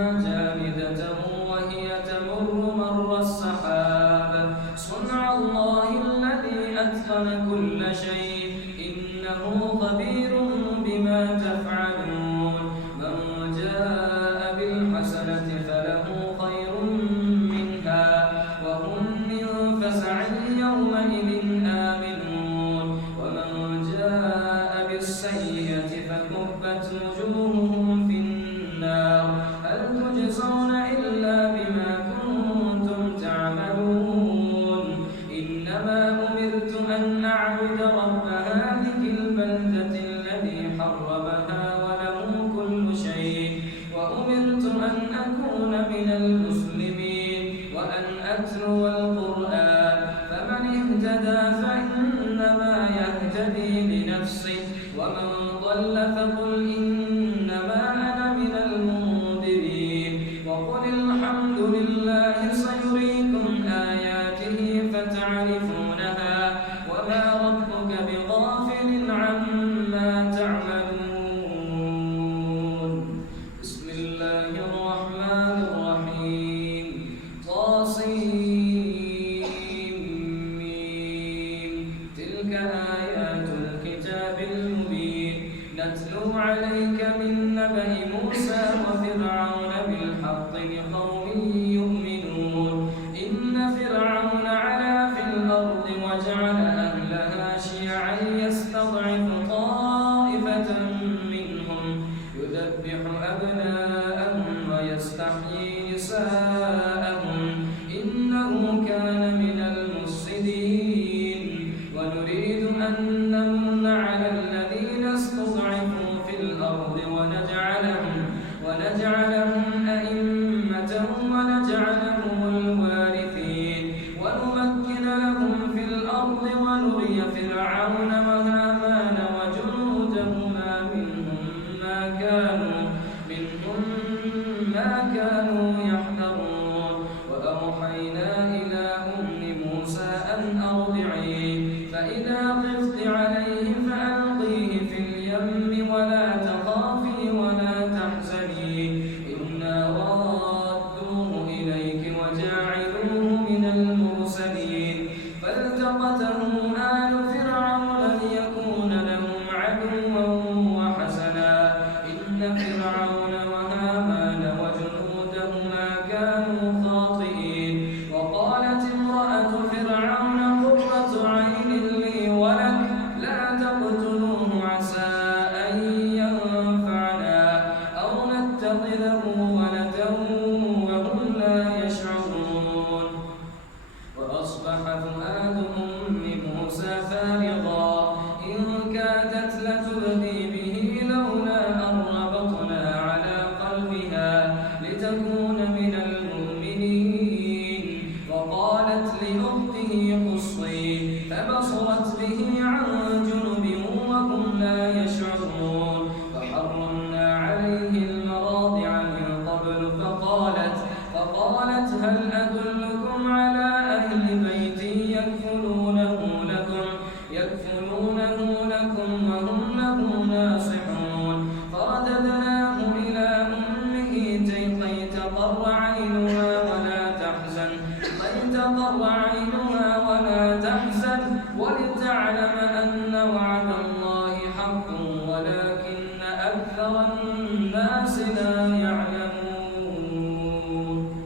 جامدة وهي تمر مر السحاب صنع الله الذي أتقن كل شيء إنه خبير بما تفعلون من جاء بالحسنة فله خير منها وهم من فزع يومئذ آمنون ومن جاء بالسيئة فكبت وجوههم في النار هل تجزون إلا بما كنتم تعملون إنما أمرت أن أعبد رب هذه البلدة الذي حرمها وله كل شيء وأمرت أن أكون من المسلمين وأن أتلو القرآن فمن اهتدى فإنما يهتدي لنفسه ومن ضل فقل إنما أنا من المنذرين وقل الحمد لله سيريكم آياته فتعرفونها وما ربك بغافل عما تعملون بسم الله الرحمن الرحيم طاسيم تلك آيات الكتاب المبين نتلو عليك من نبأ موسى وفرعون بالحق لقوم يؤمنون إن فرعون علا في الأرض وجعل أهلها شيعا يستضعف طائفة منهم يذبح أبناءهم ويستحيي نساءهم إنه كان من المفسدين ونريد أن نمن على الذين استضعفوا في الأرض ونجعلهم أئمة ونجعلهم الوارثين ونمكن لهم في الأرض ونري فرعون وهامان وجنودهما منهم ما كانوا يحذرون وأوحينا إلى أم موسى أن أرضعيه فإذا خفت عليه فألقيه في اليم ولا تخافي ولا تحزني إنا رادوه إليك وجاعلوه من المرسلين فالتقطه آل فرعون ليكون لهم عدوا وحزنا إن فرعون وهامان وجنودهما كانوا خاطئين وقالت امرأة فرعون قرة عين لي ولك لا تقتلوه عسى أن ينفعنا أو نتخذه ولدا وهم لا يشعرون وأصبح فؤاد أم موسى فارغا إن كادت لتبدي به لولا أن ربطنا على قلبها لتكون من المؤمنين وقالت لأخته قصي فبصرت به عن جنب وهم لا يشعرون فحرمنا عليه المراضع من قبل فقالت هل أدلكم على أهل بيت يكفلونه لكم وهم له ناصحون فرددناه إلى أمه كي تقر عينها ولا تحزن ولتعلم أن وعد الله حق ولكن أكثر الناس لا يعلمون